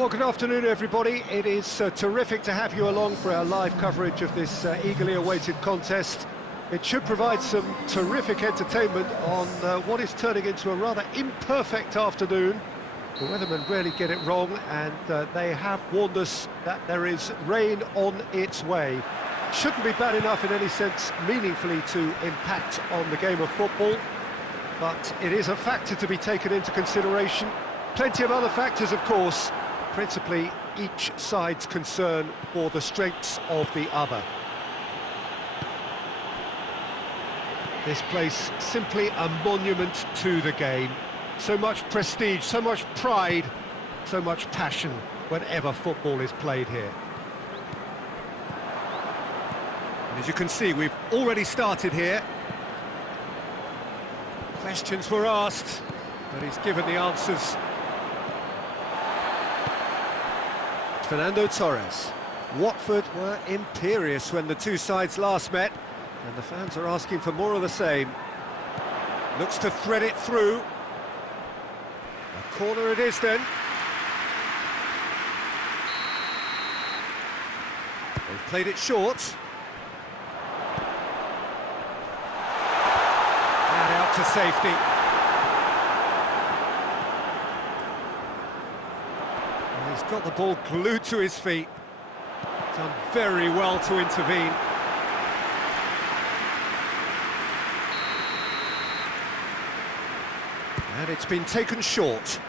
Well, good afternoon, everybody. It is terrific to have you along for our live coverage of this eagerly awaited contest. It should provide some terrific entertainment on what is turning into a rather imperfect afternoon. The weathermen rarely get it wrong, and they have warned us that there is rain on its way. Shouldn't be bad enough in any sense meaningfully to impact on the game of football, but it is a factor to be taken into consideration. Plenty of other factors, of course, principally each side's concern for the strengths of the other. This place simply a monument to the game. So much prestige, so much pride, so much passion whenever football is played here. As you can see, we've already started here. Questions were asked, but he's given the answers. Fernando Torres. Watford were imperious when the two sides last met, and the fans are asking for more of the same. Looks to thread it through. A corner it is then. They've played it short. And out to safety. He's got the ball glued to his feet. Done very well to intervene. And it's been taken short.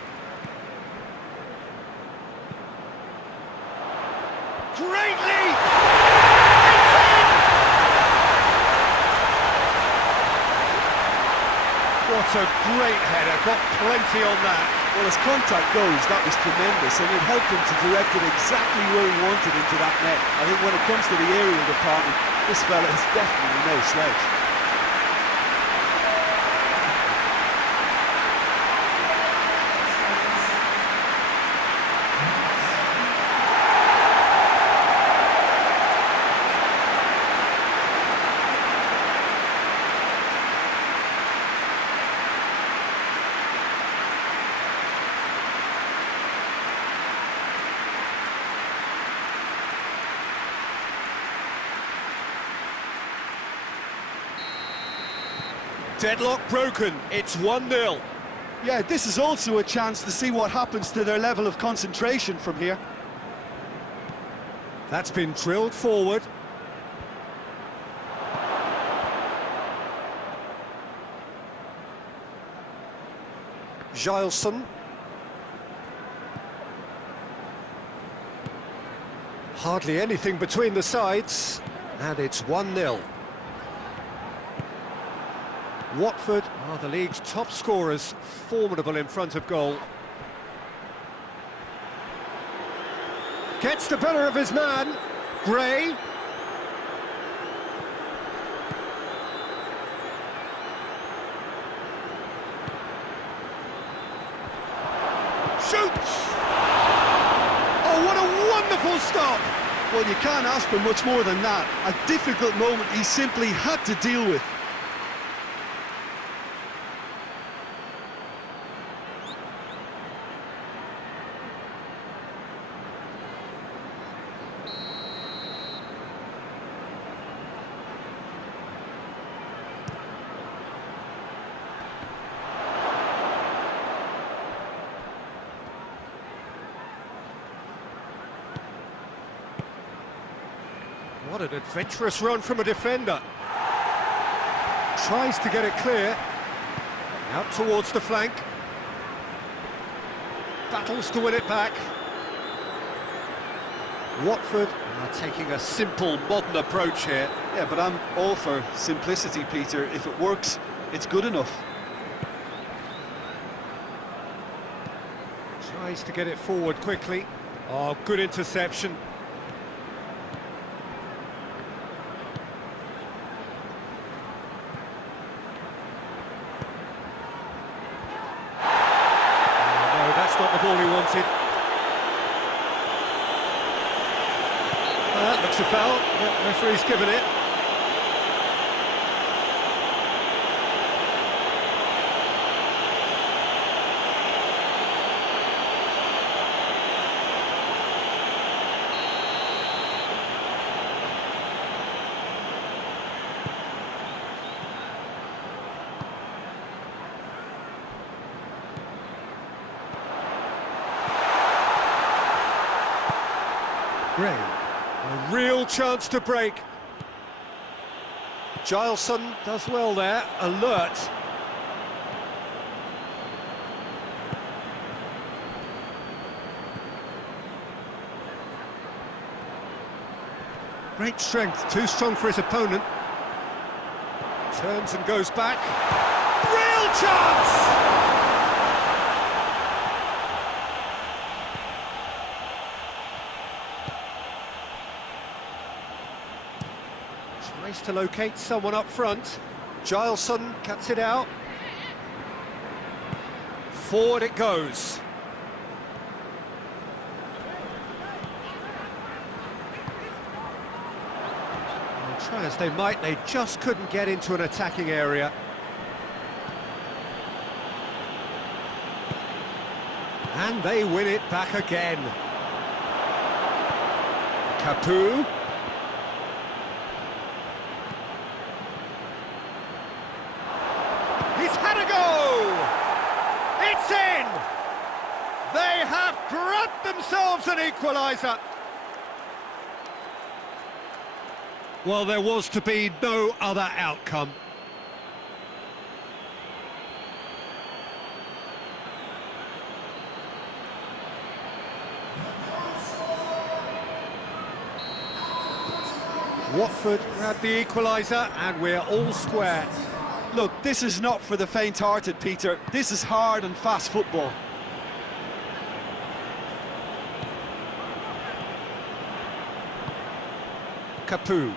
Great leap! It's in! What a great header, got plenty on that. Well, as contact goes, that was tremendous, and it helped him to direct it exactly where he wanted into that net. I think when it comes to the aerial department, this fella is definitely no slouch. Deadlock broken, it's 1-0. Yeah, this is also a chance to see what happens to their level of concentration from here. That's been drilled forward. Gileson. Hardly anything between the sides, and it's 1-0. Watford are the league's top scorers, formidable in front of goal. Gets the better of his man, Gray. Shoots! Oh, what a wonderful stop! Well, you can't ask for much more than that. A difficult moment he simply had to deal with. What an adventurous run from a defender. Tries to get it clear. Out towards the flank. Battles to win it back. Watford are taking a simple, modern approach here. Yeah, but I'm all for simplicity, Peter. If it works, it's good enough. Tries to get it forward quickly. Oh, good interception. Not the ball he wanted. That looks a foul. Yeah, referee's given it. Gray, a real chance to break. Gileson does well there, alert. Great strength, too strong for his opponent. Turns and goes back. Real chance! Tries to locate someone up front. Gileson cuts it out. Forward it goes. Try as they might, they just couldn't get into an attacking area. And they win it back again. Capu. He's had a go! It's in! They have grabbed themselves an equaliser. Well, there was to be no other outcome. Watford grabbed the equaliser and we're all square. Look, this is not for the faint-hearted, Peter. This is hard and fast football. Capu.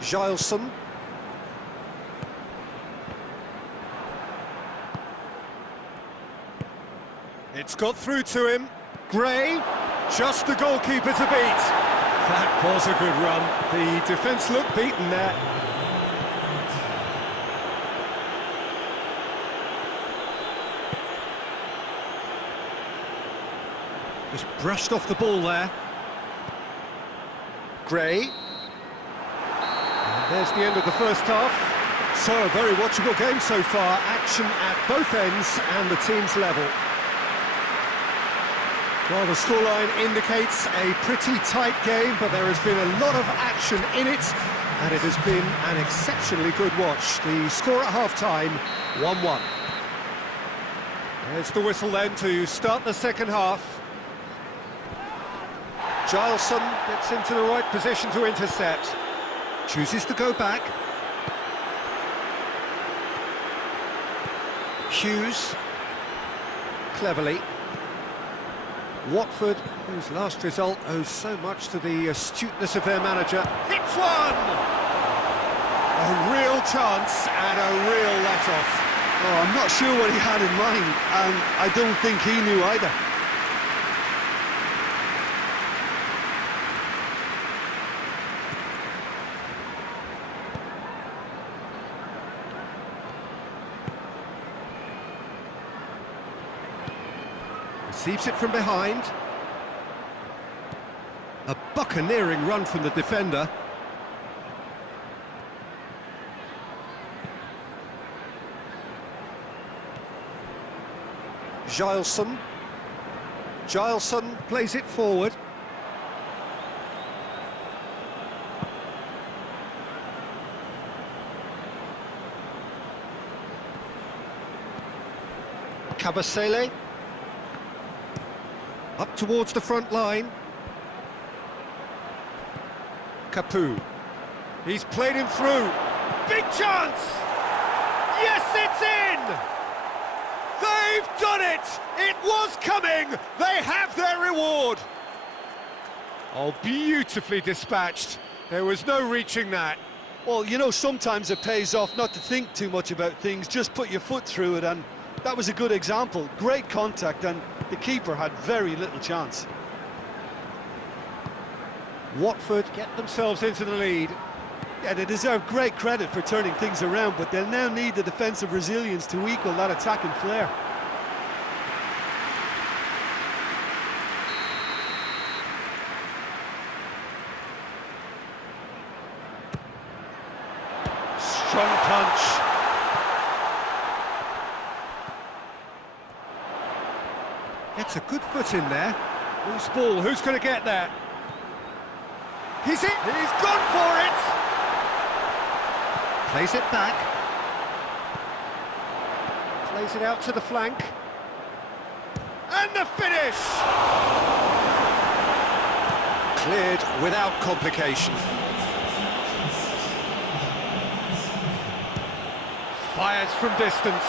Gileson. It's got through to him. Gray, just the goalkeeper to beat. That was a good run. The defence looked beaten there. Just brushed off the ball there. Gray. And there's the end of the first half. So, a very watchable game so far. Action at both ends and the team's level. Well, the scoreline indicates a pretty tight game, but there has been a lot of action in it, and it has been an exceptionally good watch. The score at half-time, 1-1. There's the whistle then to start the second half. Gileson gets into the right position to intercept. Chooses to go back. Hughes. Cleverly. Watford, whose last result owes so much to the astuteness of their manager. Hits one! A real chance and a real let-off. Oh, I'm not sure what he had in mind, and I don't think he knew either. Receives it from behind. A buccaneering run from the defender. Gileson. Gileson plays it forward. Kabasele. Up towards the front line. Capu. He's played him through. Big chance! Yes, it's in! They've done it! It was coming! They have their reward! Oh, beautifully dispatched. There was no reaching that. Well, you know, sometimes it pays off not to think too much about things, just put your foot through it, and that was a good example. Great contact, and the keeper had very little chance. Watford get themselves into the lead. Yeah, they deserve great credit for turning things around, but they'll now need the defensive resilience to equal that attacking flair. Strong punch. Gets a good foot in there. Loose ball, who's going to get there? He's it! He's gone for it! Plays it back. Plays it out to the flank. And the finish! Cleared without complication. Fires from distance.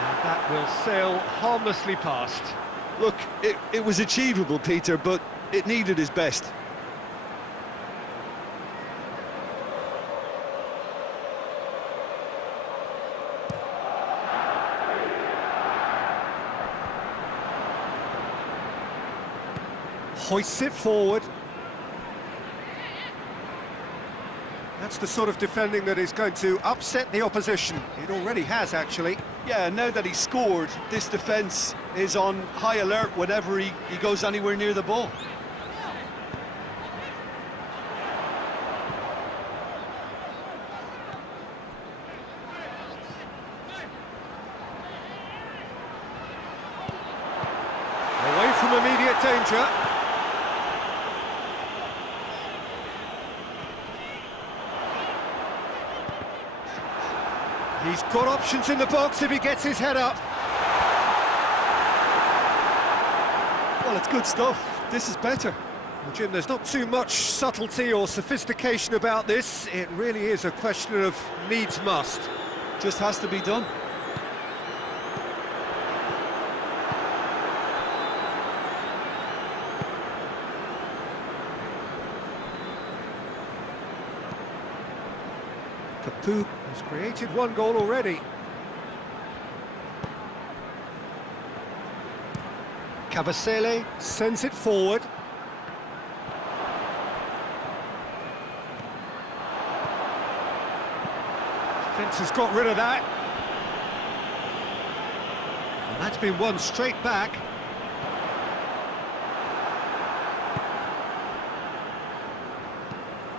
And that will sail harmlessly past. Look, it was achievable, Peter, but it needed his best. Hoists it forward. That's the sort of defending that is going to upset the opposition. It already has, actually. Yeah, now that he's scored, this defence is on high alert whenever he goes anywhere near the ball. Away from immediate danger. He's got options in the box if he gets his head up. Well, it's good stuff. This is better. Well, Jim, there's not too much subtlety or sophistication about this. It really is a question of needs must. Just has to be done. Capoue has created one goal already. Cavasele sends it forward. Fence has got rid of that. And that's been won straight back.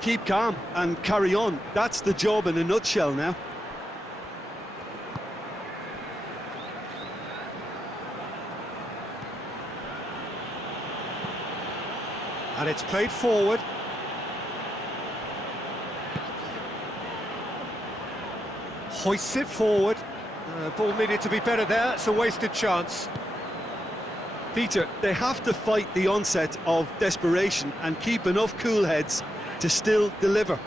Keep calm and carry on. That's the job in a nutshell now. And it's played forward. Hoists it forward. Ball needed to be better there. It's a wasted chance. Peter, they have to fight the onset of desperation and keep enough cool heads to still deliver.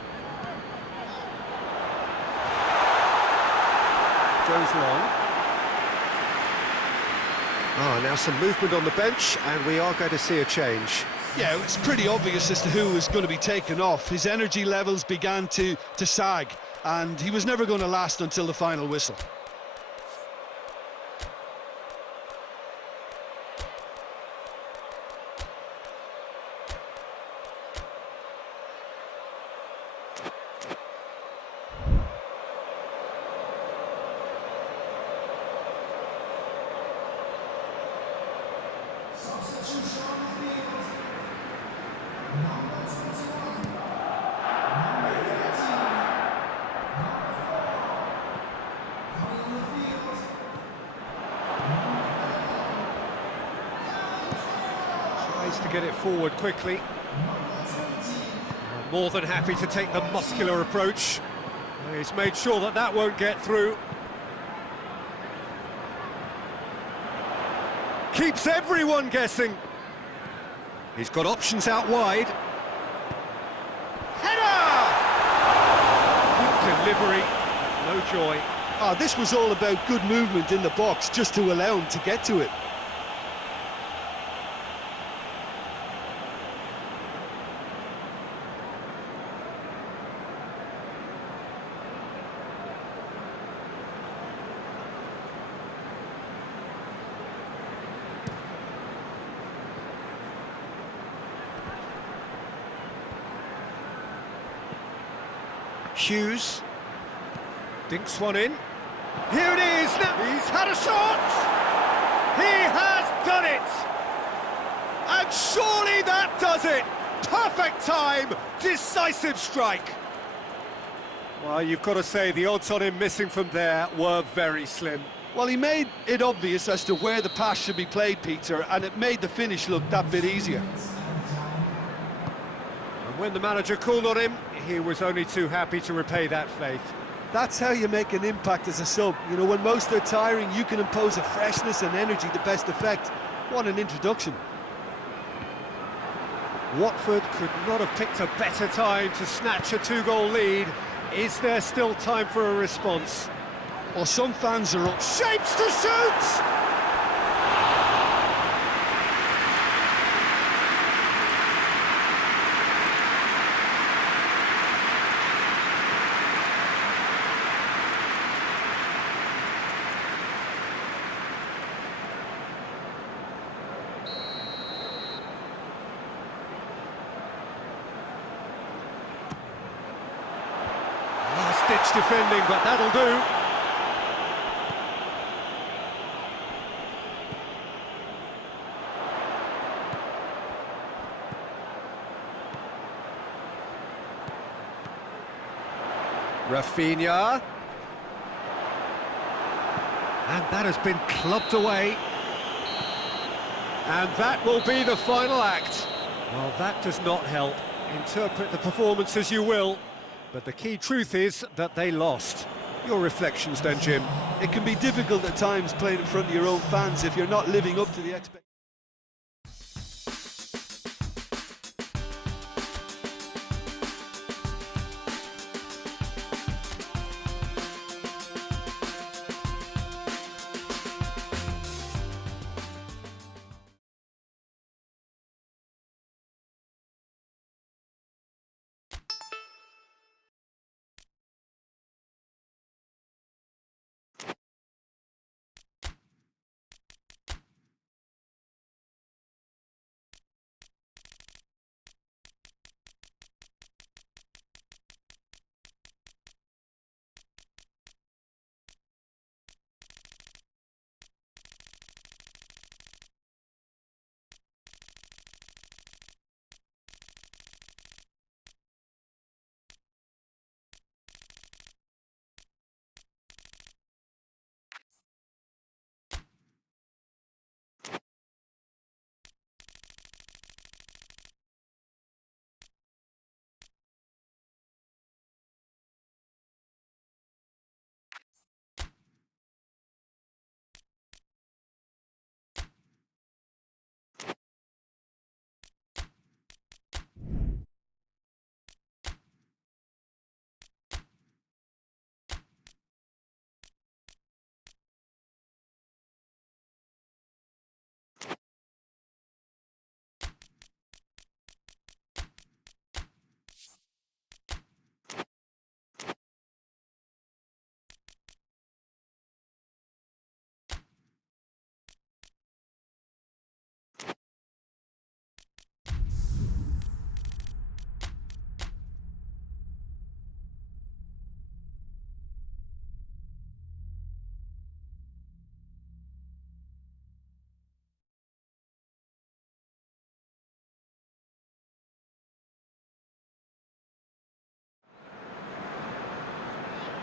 Goes long. Now some movement on the bench, and we are going to see a change. Yeah, it's pretty obvious as to who was going to be taken off. His energy levels began to sag, and he was never going to last until the final whistle. Tries to get it forward quickly. More than happy to take the muscular approach. He's made sure that that won't get through. Keeps everyone guessing. He's got options out wide. Header! Good delivery, no joy. This was all about good movement in the box just to allow him to get to it. Hughes dinks one in. Here it is. He's had a shot. He has done it. And surely that does it. Perfect time. Decisive strike. Well, you've got to say the odds on him missing from there were very slim. Well, he made it obvious as to where the pass should be played, Peter, and it made the finish look that bit easier. And when the manager called on him, he was only too happy to repay that faith. That's how you make an impact as a sub. You know, when most are tiring, you can impose a freshness and energy to best effect. What an introduction. Watford could not have picked a better time to snatch a two-goal lead. Is there still time for a response? Well, some fans are up. Shapes to shoot! Last-ditch defending, but that'll do. Rafinha. And that has been clubbed away. And that will be the final act. Well, that does not help. Interpret the performance as you will, but the key truth is that they lost. Your reflections then, Jim? It can be difficult at times playing in front of your own fans if you're not living up to the expectations.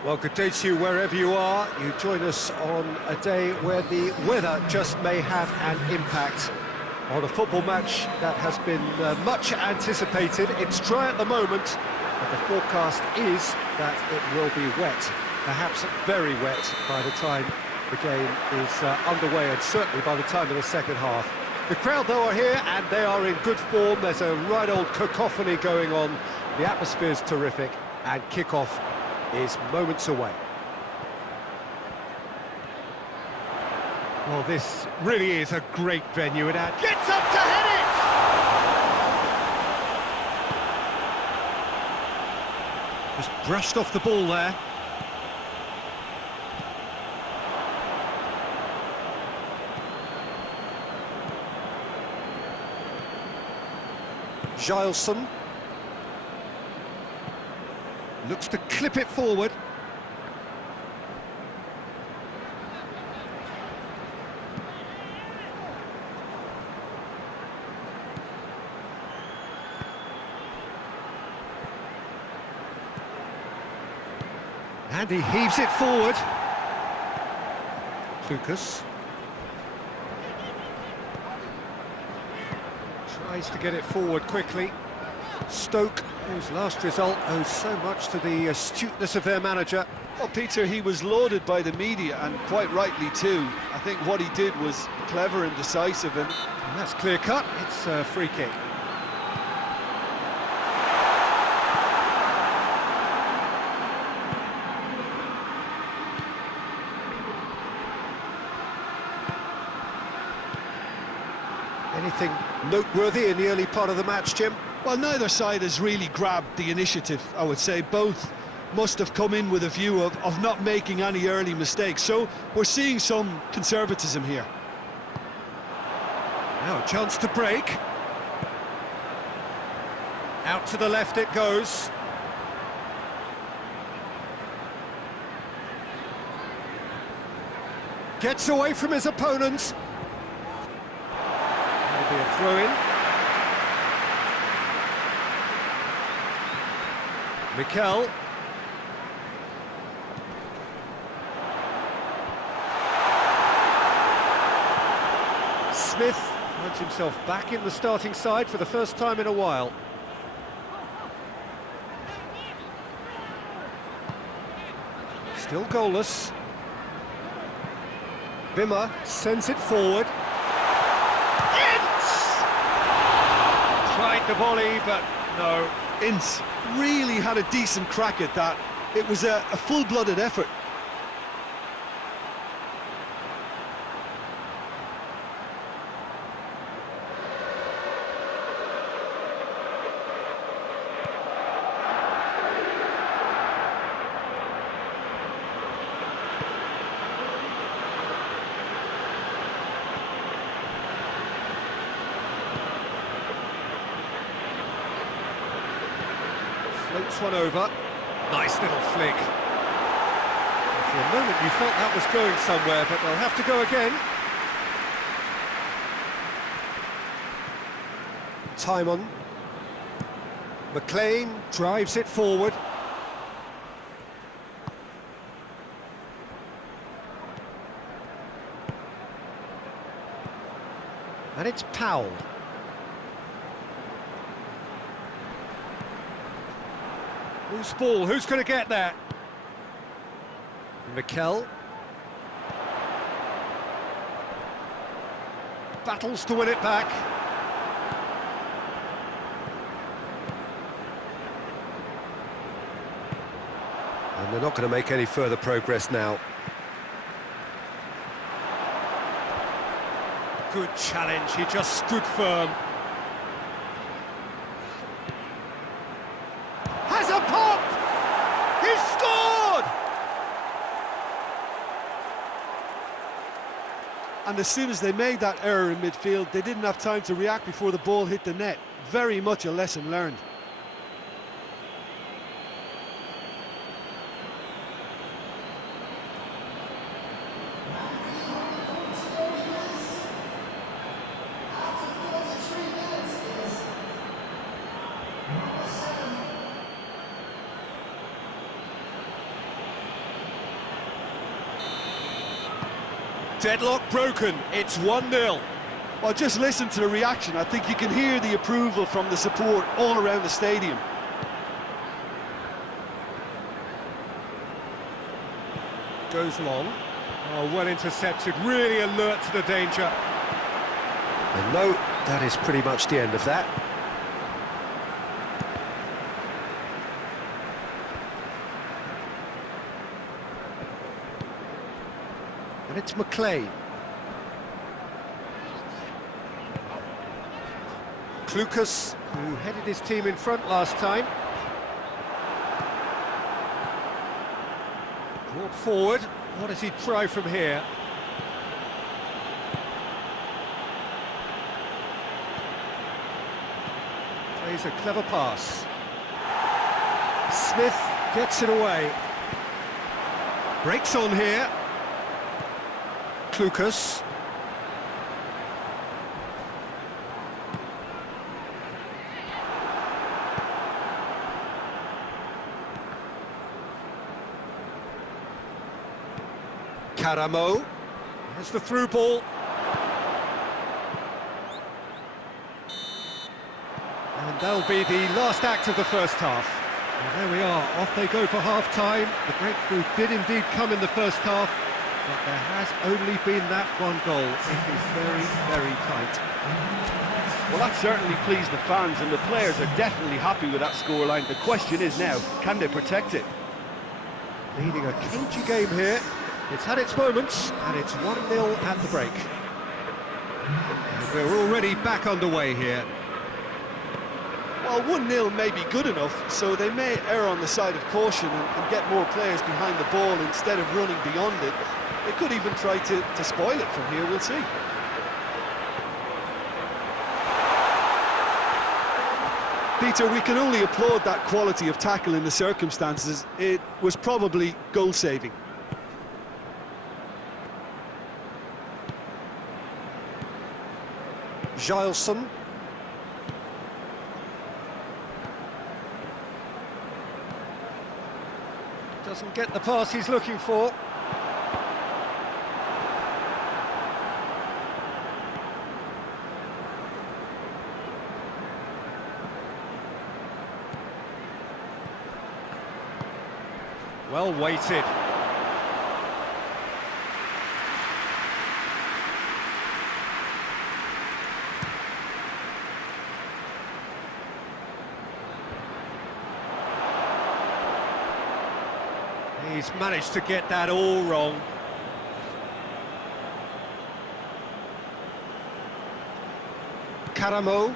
Well, good day to you wherever you are. You join us on a day where the weather just may have an impact on a football match that has been much anticipated. It's dry at the moment, but the forecast is that it will be wet, perhaps very wet by the time the game is underway, and certainly by the time of the second half. The crowd, though, are here, and they are in good form. There's a right old cacophony going on. The atmosphere's terrific, and kick-off is moments away. Well, this really is a great venue. It gets up to head it! Just brushed off the ball there. Gileson looks to clip it forward. And he heaves it forward. Lucas tries to get it forward quickly. Stoke, whose last result owes so much to the astuteness of their manager. Well, Peter, he was lauded by the media, and quite rightly too. I think what he did was clever and decisive, and That's clear cut, it's a free kick. Anything noteworthy in the early part of the match, Jim? well, neither side has really grabbed the initiative, I would say. Both must have come in with a view of not making any early mistakes, so we're seeing some conservatism here. Now a chance to break. Out to the left it goes. Gets away from his opponent. That'll be a throw-in. Mikel. Smith finds himself back in the starting side for the first time in a while. Still goalless. Bimmer sends it forward. Ince! Tried the volley, but no. Ince really had a decent crack at that. It was a full-blooded effort. Floats one over. Nice little flick. For a moment you felt that was going somewhere, but they'll have to go again. Timon. McLean drives it forward. And it's Powell. Loose ball, who's going to get that? Mikel. Battles to win it back. And they're not going to make any further progress now. Good challenge, he just stood firm. Has a pop! He's scored! And as soon as they made that error in midfield, they didn't have time to react before the ball hit the net. Very much a lesson learned. Deadlock broken, it's 1-0. Well, just listen to the reaction. I think you can hear the approval from the support all around the stadium. Goes long. Oh, well intercepted, really alert to the danger. And no, that is pretty much the end of that. And it's McLean. Lucas, who headed his team in front last time. Brought forward. What does he try from here? Plays a clever pass. Smith gets it away. Breaks on here. Lucas. Karamo. It's the through ball. And that'll be the last act of the first half. And there we are, off they go for half-time. The breakthrough did indeed come in the first half, but there has only been that one goal. It is very, very tight. Well, that certainly pleased the fans, and the players are definitely happy with that scoreline. The question is now, can they protect it? Leading a cagey game here. It's had its moments, and it's 1-0 at the break. And we're already back underway here. Well, 1-0 may be good enough, so they may err on the side of caution and get more players behind the ball instead of running beyond it. They could even try to spoil it from here, we'll see. Peter, we can only applaud that quality of tackle in the circumstances. It was probably goal-saving. Gileson. Doesn't get the pass he's looking for. Well weighted. He's managed to get that all wrong. Karamo.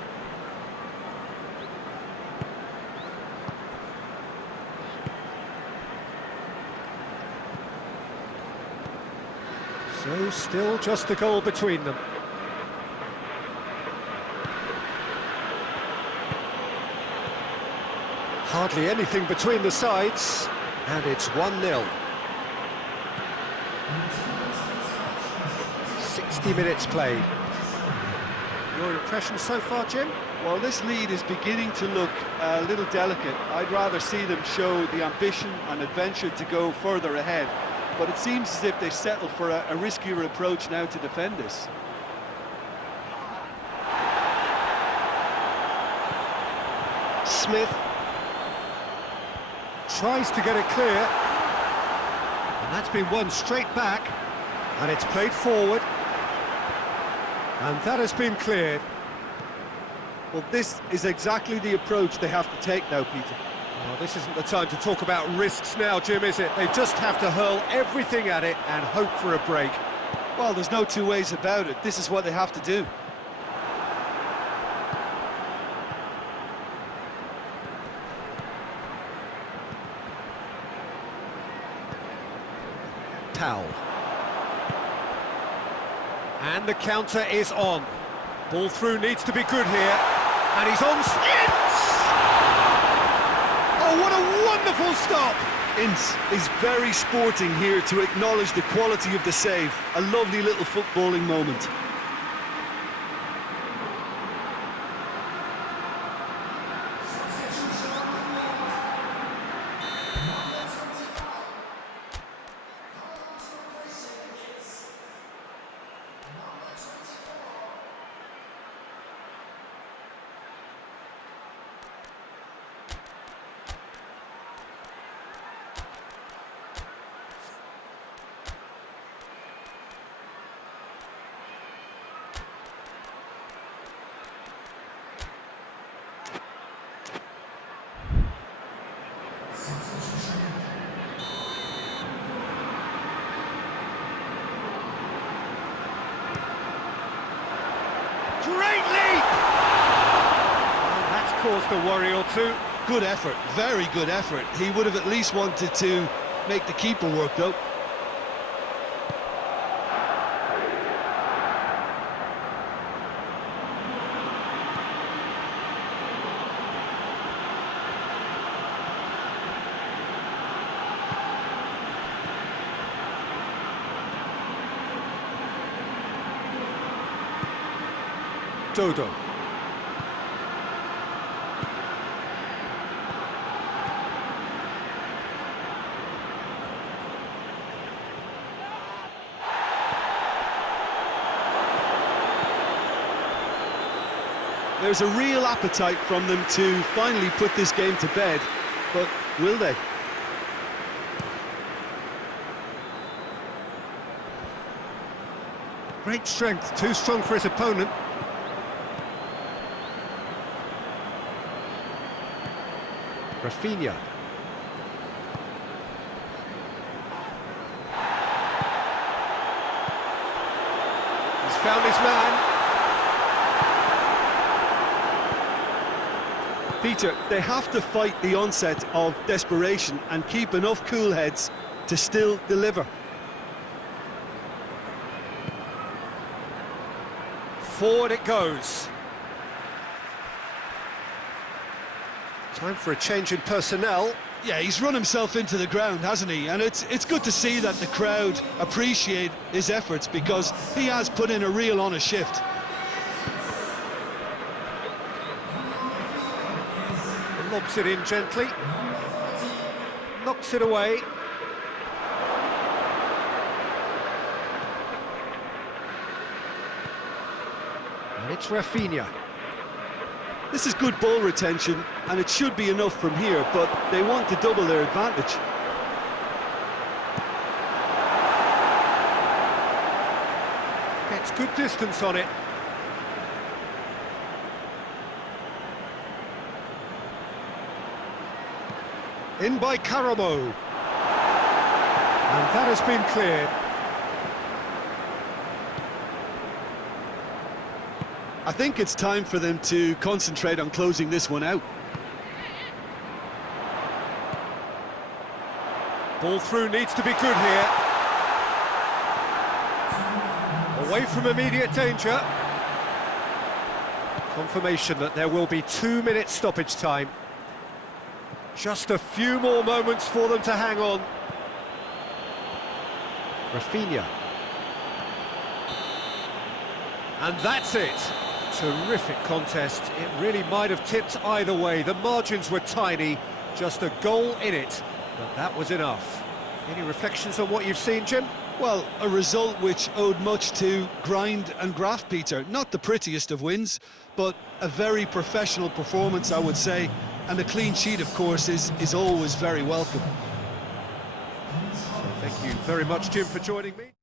So still just a goal between them. Hardly anything between the sides, and it's 1-0. 60 minutes played. Your impression so far, Jim? Well, this lead is beginning to look a little delicate. I'd rather see them show the ambition and adventure to go further ahead. But it seems as if they settle for a riskier approach now to defend this. Smith tries to get it clear, and that's been won straight back, and it's played forward, and that has been cleared. Well, this is exactly the approach they have to take now, Peter. Well, this isn't the time to talk about risks now, Jim, is it? They just have to hurl everything at it and hope for a break. Well, there's no two ways about it. This is what they have to do. Towel. And the counter is on. Ball through needs to be good here. And he's on. Oh, what a wonderful stop! Ince is very sporting here to acknowledge the quality of the save. A lovely little footballing moment. Great leap! Well, that's caused a worry or two. Good effort, very good effort. He would have at least wanted to make the keeper work, though. Dodo. There's a real appetite from them to finally put this game to bed, but will they? Great strength, too strong for his opponent. Rafinha. He's found his man. Peter, they have to fight the onset of desperation and keep enough cool heads to still deliver. Forward it goes. Time for a change in personnel. Yeah, he's run himself into the ground, hasn't he? And it's good to see that the crowd appreciate his efforts, because he has put in a real honest shift. Lobs it in gently. Knocks it away. And it's Rafinha. This is good ball retention, and it should be enough from here, but they want to double their advantage. Gets good distance on it. In by Karamo. And that has been cleared. I think it's time for them to concentrate on closing this one out. Ball through needs to be good here. Away from immediate danger. Confirmation that there will be 2 minutes stoppage time. Just a few more moments for them to hang on. Rafinha. And that's it. Terrific contest. It really might have tipped either way. The margins were tiny, just a goal in it, but that was enough. Any reflections on what you've seen, Jim? Well, a result which owed much to grind and graft, Peter. Not the prettiest of wins, but a very professional performance, I would say. And a clean sheet, of course, is always very welcome. So thank you very much, Jim, for joining me.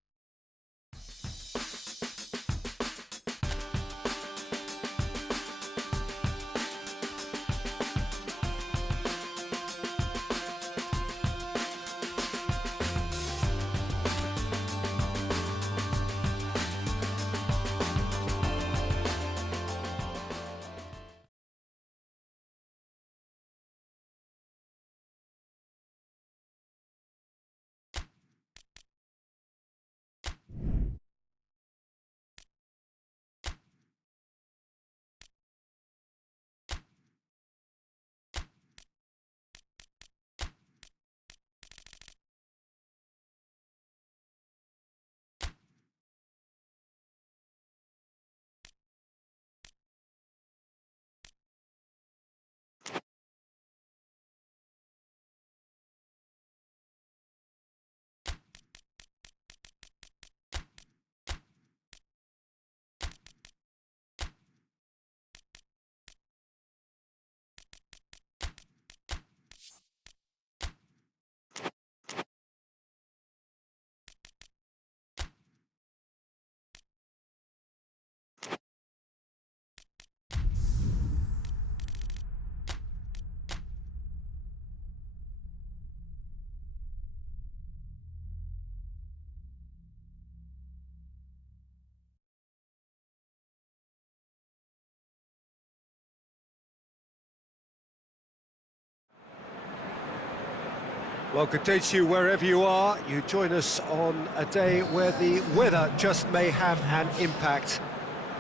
Well, good day to you wherever you are. You join us on a day where the weather just may have an impact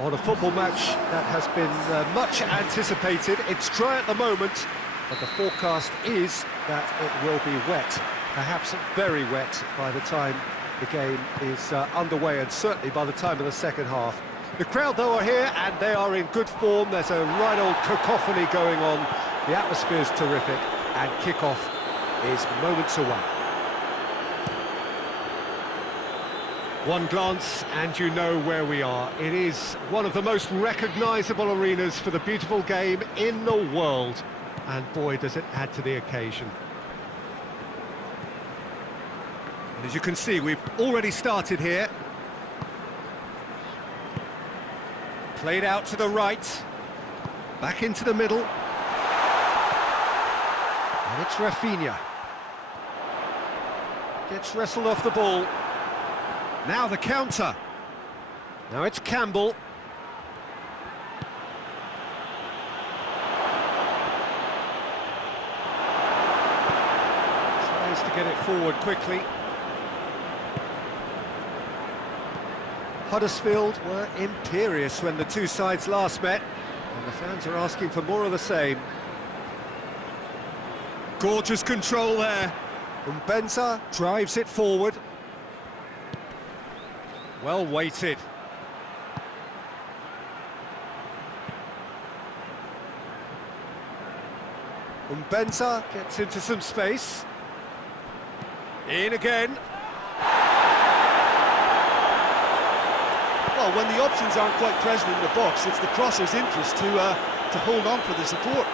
on a football match that has been much anticipated. It's dry at the moment, but the forecast is that it will be wet, perhaps very wet by the time the game is underway, and certainly by the time of the second half. The crowd, though, are here, and they are in good form. There's a right old cacophony going on. The atmosphere is terrific, and kick-off is moments away. One glance and you know where we are. It is one of the most recognisable arenas for the beautiful game in the world. And boy, does it add to the occasion. And as you can see, we've already started here. Played out to the right. Back into the middle. And it's Rafinha. Gets wrestled off the ball. Now the counter. Now it's Campbell. Tries to get it forward quickly. Huddersfield were imperious when the two sides last met, and the fans are asking for more of the same. Gorgeous control there. Mbenza drives it forward. Well weighted. Mbenza gets into some space. In again. Well, when the options aren't quite present in the box, it's the crosser's interest to hold on for the support.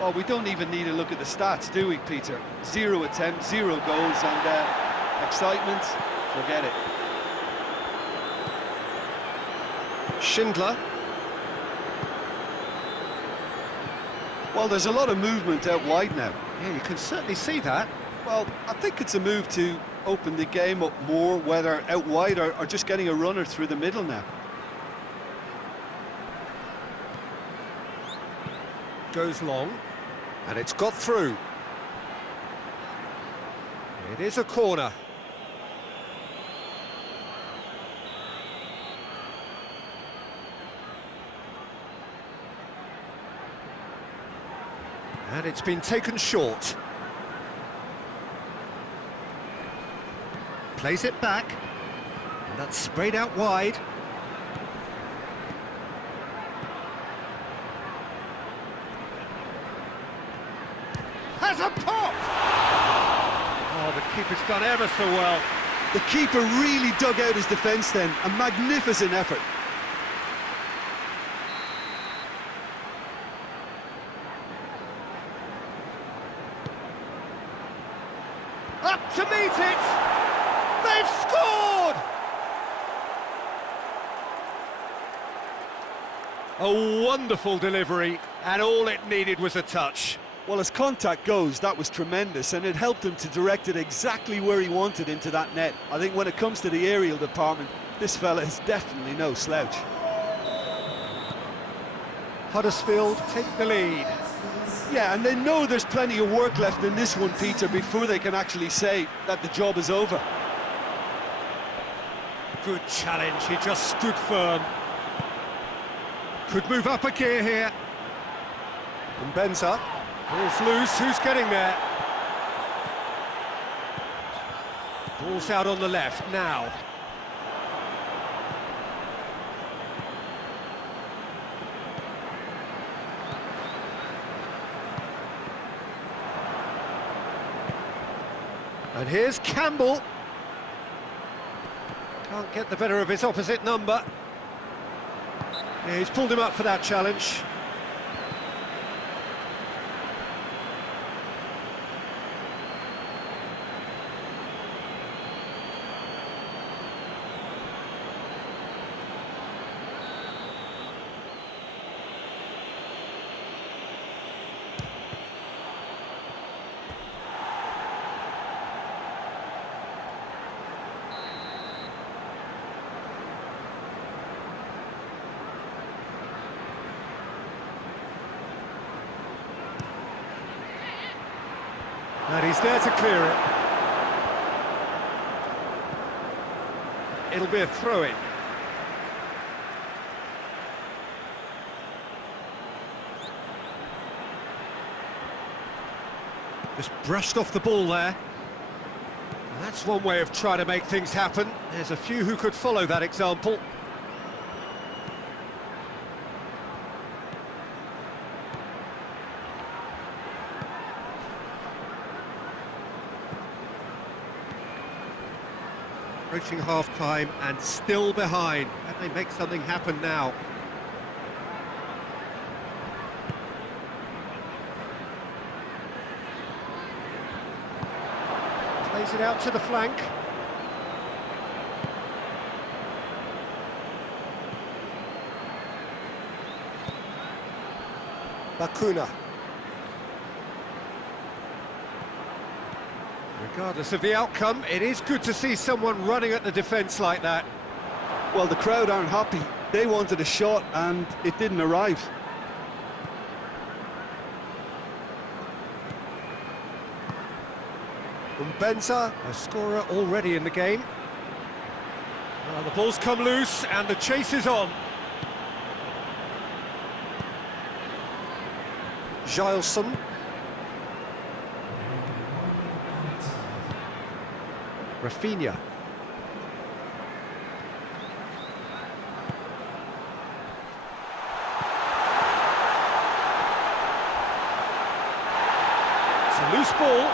Well, we don't even need to look at the stats, do we, Peter? 0 attempts, 0 goals, and excitement, forget it. Schindler. Well, there's a lot of movement out wide now. Yeah, you can certainly see that. Well, I think it's a move to open the game up more, whether out wide or just getting a runner through the middle now. Goes long, and it's got through. It is a corner. And it's been taken short. Plays it back, and that's sprayed out wide. Has a pop! Oh, the keeper's done ever so well. The keeper really dug out his defence then, a magnificent effort. Up to meet it! They've scored! A wonderful delivery, and all it needed was a touch. Well, as contact goes, that was tremendous, and it helped him to direct it exactly where he wanted into that net. I think when it comes to the aerial department, this fella is definitely no slouch. Huddersfield take the lead. Yeah, and they know there's plenty of work left in this one, Peter, before they can actually say that the job is over. Good challenge, he just stood firm. Could move up a gear here. Mbenza. Ball's loose, who's getting there? Ball's out on the left now. And here's Campbell. Can't get the better of his opposite number. Yeah, he's pulled him up for that challenge. And he's there to clear it. It'll be a throw-in. Just brushed off the ball there. And that's one way of trying to make things happen. There's a few who could follow that example. Approaching half-time and still behind. Can they make something happen now? Plays it out to the flank. Bakuna. Regardless of the outcome, it is good to see someone running at the defence like that. Well, the crowd aren't happy. They wanted a shot and it didn't arrive. Benza. A scorer already in the game. Well, the ball's come loose and the chase is on. Gileson. Rafinha. It's a loose ball.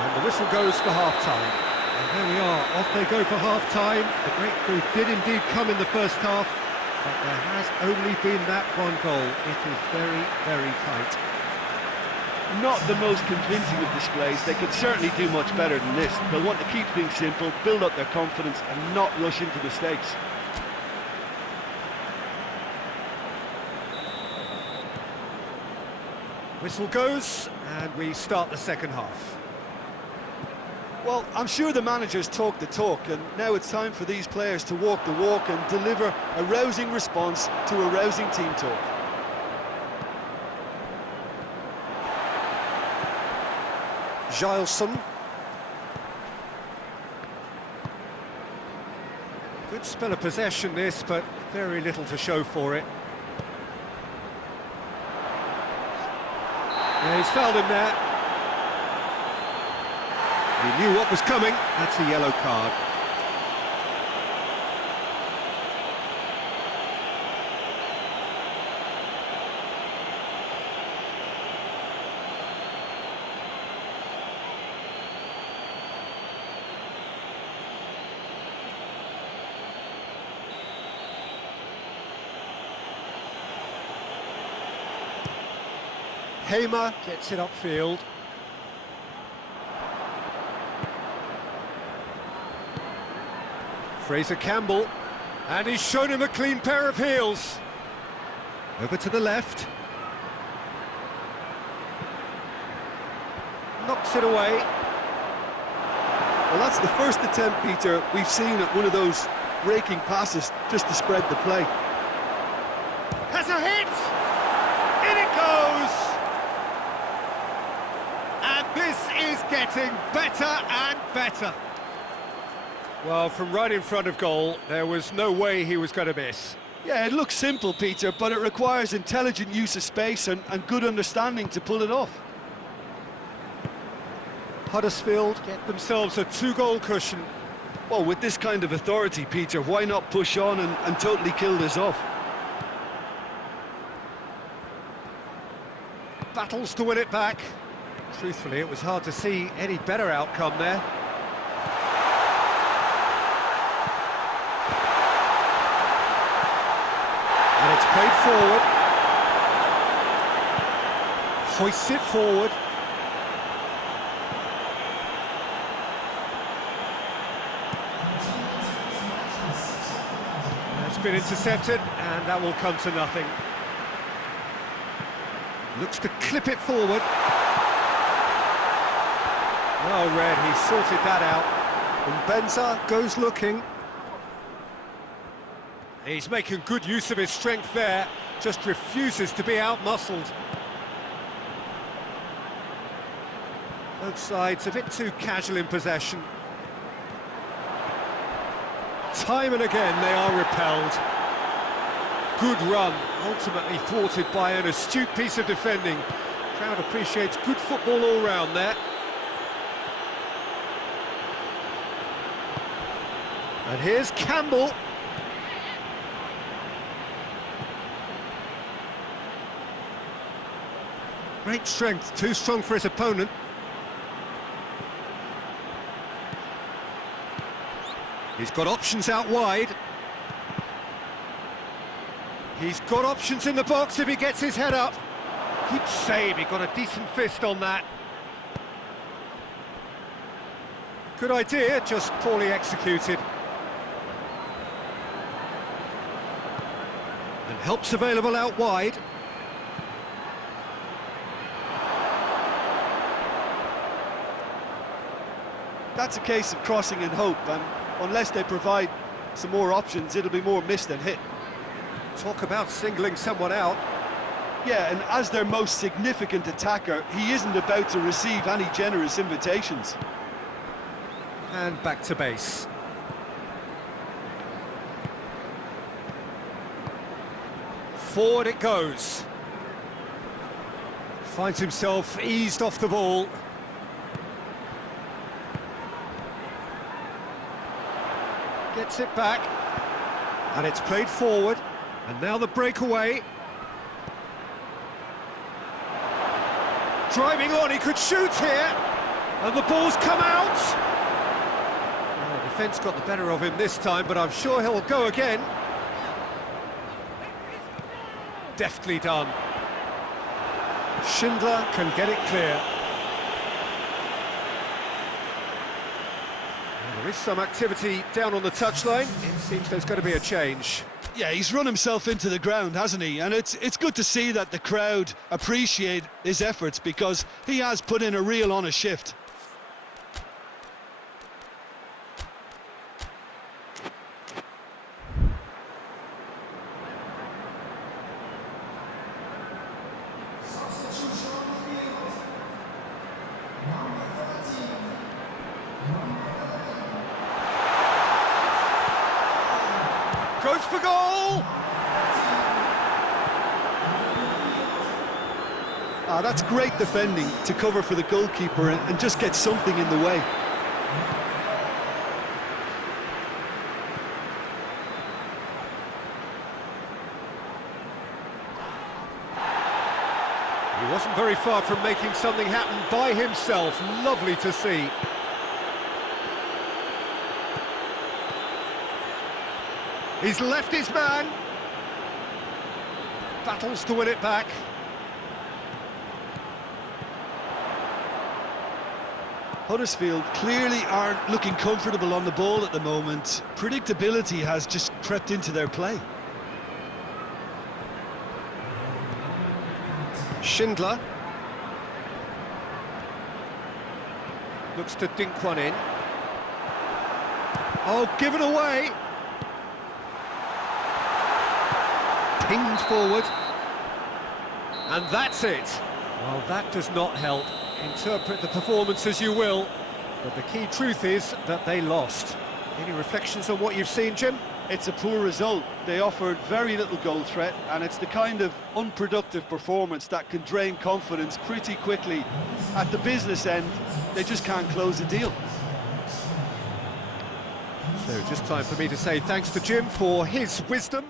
And the whistle goes for half-time. And there we are, off they go for half-time. The breakthrough did indeed come in the first half, but there has only been that one goal. It is very, very tight. Not the most convincing of displays. They could certainly do much better than this. They'll want to keep things simple, build up their confidence and not rush into mistakes. Whistle goes, and we start the second half. Well, I'm sure the managers talk the talk, and now it's time for these players to walk the walk and deliver a rousing response to a rousing team talk. Gileson. Good spell of possession this, but very little to show for it. Yeah, he's fouled him there. He knew what was coming. That's a yellow card. Hamer gets it upfield. Fraser Campbell, and he's shown him a clean pair of heels. Over to the left. Knocks it away. Well, that's the first attempt, Peter, we've seen at one of those raking passes just to spread the play. Has a hit! In it goes! And this is getting better and better. Well, from right in front of goal, there was no way he was going to miss. Yeah, it looks simple, Peter, but it requires intelligent use of space and good understanding to pull it off. Huddersfield Get themselves a two-goal cushion. Well, with this kind of authority, Peter, why not push on and totally kill this off? Battles to win it back. Truthfully, it was hard to see any better outcome there. And it's played forward. Hoists it forward. That's been intercepted, and that will come to nothing. Looks to clip it forward. Well read, he sorted that out. and Benza goes looking. He's making good use of his strength there, just refuses to be out-muscled. Both sides a bit too casual in possession. Time and again they are repelled. Good run, ultimately thwarted by an astute piece of defending. Crowd appreciates good football all round there. And here's Campbell. Great strength, too strong for his opponent. He's got options out wide. He's got options in the box if he gets his head up. Good save, he got a decent fist on that. Good idea, just poorly executed. And help's available out wide. That's a case of crossing in hope, and unless they provide some more options, it'll be more miss than hit. Talk about singling someone out. Yeah, and as their most significant attacker, he isn't about to receive any generous invitations. And back to base. Forward it goes. Finds himself eased off the ball. Gets it back. And it's played forward. And now the breakaway. Driving on, he could shoot here. And the ball's come out. Oh, the defence got the better of him this time, but I'm sure he'll go again. Deftly done. Schindler can get it clear. Well, there is some activity down on the touchline. It seems there's going to be a change. Yeah, he's run himself into the ground, hasn't he? And it's good to see that the crowd appreciate his efforts, because he has put in a real honest shift. Goes for goal! That's great defending to cover for the goalkeeper and just get something in the way. He wasn't very far from making something happen by himself. Lovely to see. He's left his man. Battles to win it back. Huddersfield clearly aren't looking comfortable on the ball at the moment. Predictability has just crept into their play. Schindler. Looks to dink one in. Oh, given away. Pinged forward. And that's it. Well, that does not help. Interpret the performance as you will, but the key truth is that they lost. Any reflections on what you've seen, Jim? It's a poor result. They offered very little goal threat, and it's the kind of unproductive performance that can drain confidence pretty quickly. At the business end, they just can't close a deal. So just time for me to say thanks to Jim for his wisdom.